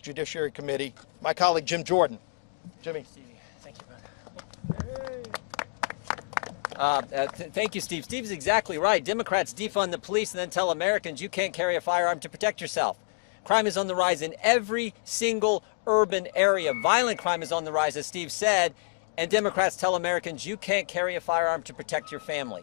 Judiciary Committee, my colleague Jim Jordan. Jimmy. Thank you, thank you, Steve. Steve's exactly right. Democrats defund the police and then tell Americans you can't carry a firearm to protect yourself. Crime is on the rise in every single urban area. Violent crime is on the rise, as Steve said, and Democrats tell Americans you can't carry a firearm to protect your family.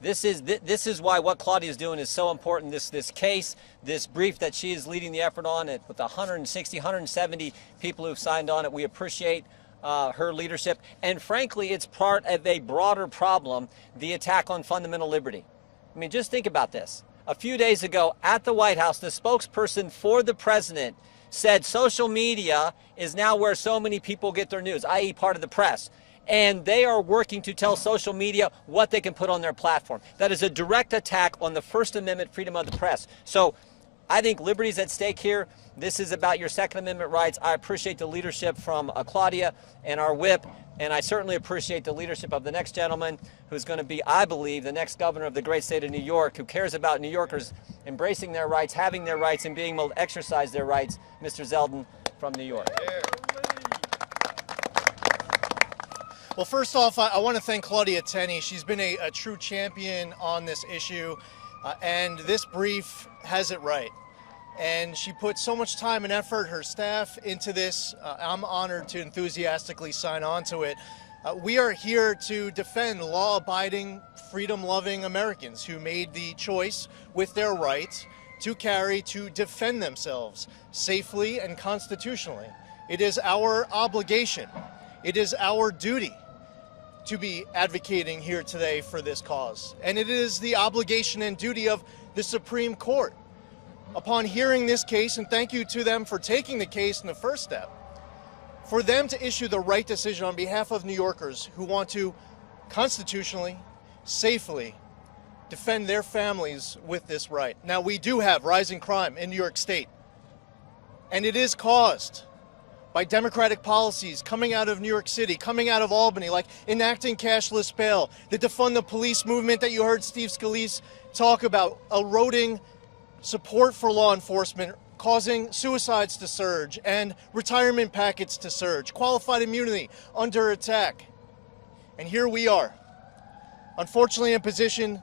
This is why what Claudia is doing is so important. This case, this brief that she is leading the effort on it with 160, 170 people who've signed on it. We appreciate her leadership. And frankly, it's part of a broader problem, the attack on fundamental liberty. I mean, just think about this. A few days ago at the White House, the spokesperson for the president said social media is now where so many people get their news, i.e. part of the press. And they are working to tell social media what they can put on their platform. That is a direct attack on the First Amendment freedom of the press. So I think liberty is at stake here. This is about your Second Amendment rights. I appreciate the leadership from Claudia and our whip, and I certainly appreciate the leadership of the next gentleman who's going to be, I believe, the next governor of the great state of New York, who cares about New Yorkers embracing their rights, having their rights, and being able to exercise their rights, Mr. Zeldin from New York. Well, first off, I want to thank Claudia Tenney. She's been a true champion on this issue, and this brief has it right. And she put so much time and effort, her staff, into this. I'm honored to enthusiastically sign on to it. We are here to defend law-abiding, freedom-loving Americans who made the choice with their rights to carry, to defend themselves safely and constitutionally. It is our obligation. It is our duty to be advocating here today for this cause. And it is the obligation and duty of the Supreme Court. Upon hearing this case, and thank you to them for taking the case in the first step, for them to issue the right decision on behalf of New Yorkers who want to constitutionally, safely defend their families with this right. Now, we do have rising crime in New York State, and it is caused by Democratic policies coming out of New York City, coming out of Albany, like enacting cashless bail, the defund the police movement that you heard Steve Scalise talk about, eroding support for law enforcement, causing suicides to surge and retirement packets to surge, qualified immunity under attack. And here we are, unfortunately in a position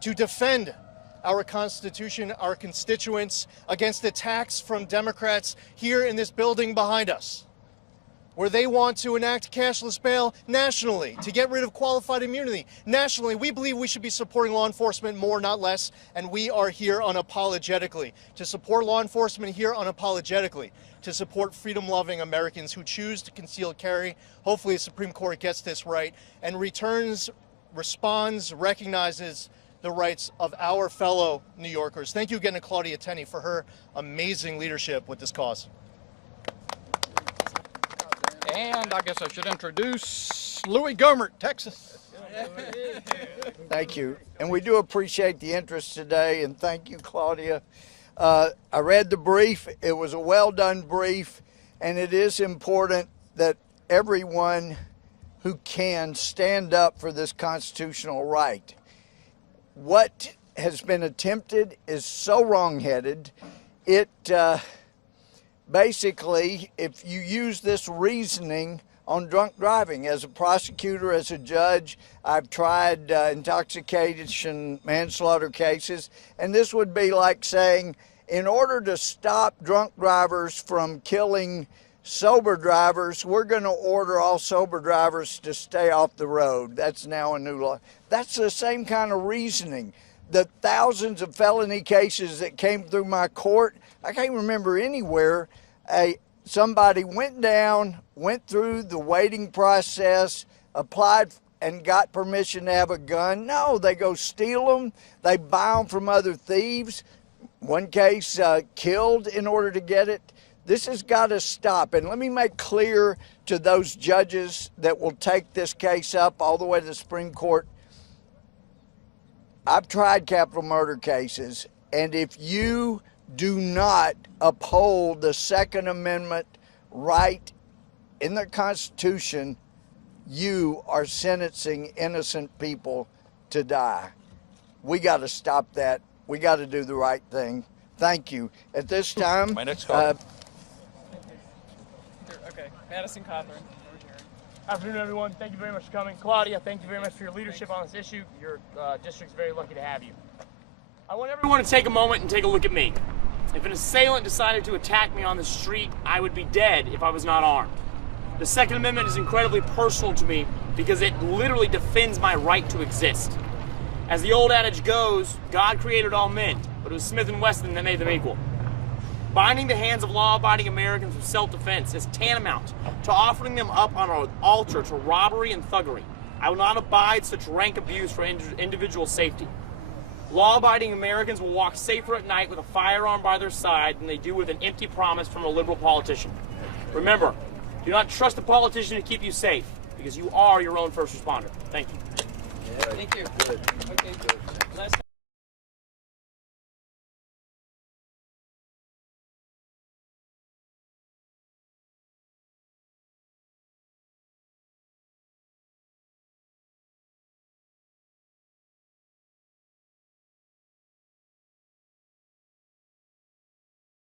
to defend our Constitution, our constituents, against attacks from Democrats here in this building behind us, where they want to enact cashless bail nationally, to get rid of qualified immunity nationally. We believe we should be supporting law enforcement more, not less, and we are here unapologetically to support law enforcement here unapologetically, to support freedom-loving Americans who choose to conceal carry. Hopefully the Supreme Court gets this right and responds, recognizes the rights of our fellow New Yorkers. Thank you again to Claudia Tenney for her amazing leadership with this cause. And I guess I should introduce Louie, Gohmert, Texas. Thank you. And we do appreciate the interest today, and thank you, Claudia. I read the brief. It was a well-done brief, and it is important that everyone who can stand up for this constitutional right. What has been attempted is so wrong-headed. It basically, if you use this reasoning on drunk driving, as a prosecutor, as a judge, I've tried intoxication manslaughter cases, and this would be like saying, in order to stop drunk drivers from killing sober drivers, we're going to order all sober drivers to stay off the road. That's now a new law. That's the same kind of reasoning. The thousands of felony cases that came through my court, I can't remember anywhere somebody went down, went through the waiting process, applied and got permission to have a gun. No, they go steal them. They buy them from other thieves. One case killed in order to get it. This has got to stop. And let me make clear to those judges that will take this case up all the way to the Supreme Court. I've tried capital murder cases, and if you do not uphold the Second Amendment right in the Constitution, you are sentencing innocent people to die. We got to stop that. We got to do the right thing. Thank you. At this time, Okay. Madison, Cawthorn. Afternoon, everyone. Thank you very much for coming. Claudia, thank you very much for your leadership on this issue. Your district's very lucky to have you. I want everyone to take a moment and take a look at me. If an assailant decided to attack me on the street, I would be dead if I was not armed. The Second Amendment is incredibly personal to me because it literally defends my right to exist. As the old adage goes, God created all men, but it was Smith & Wesson that made them equal. Binding the hands of law-abiding Americans with self-defense is tantamount to offering them up on an altar to robbery and thuggery. I will not abide such rank abuse for individual safety. Law-abiding Americans will walk safer at night with a firearm by their side than they do with an empty promise from a liberal politician. Remember, do not trust a politician to keep you safe, because you are your own first responder. Thank you. Thank you. Okay. Last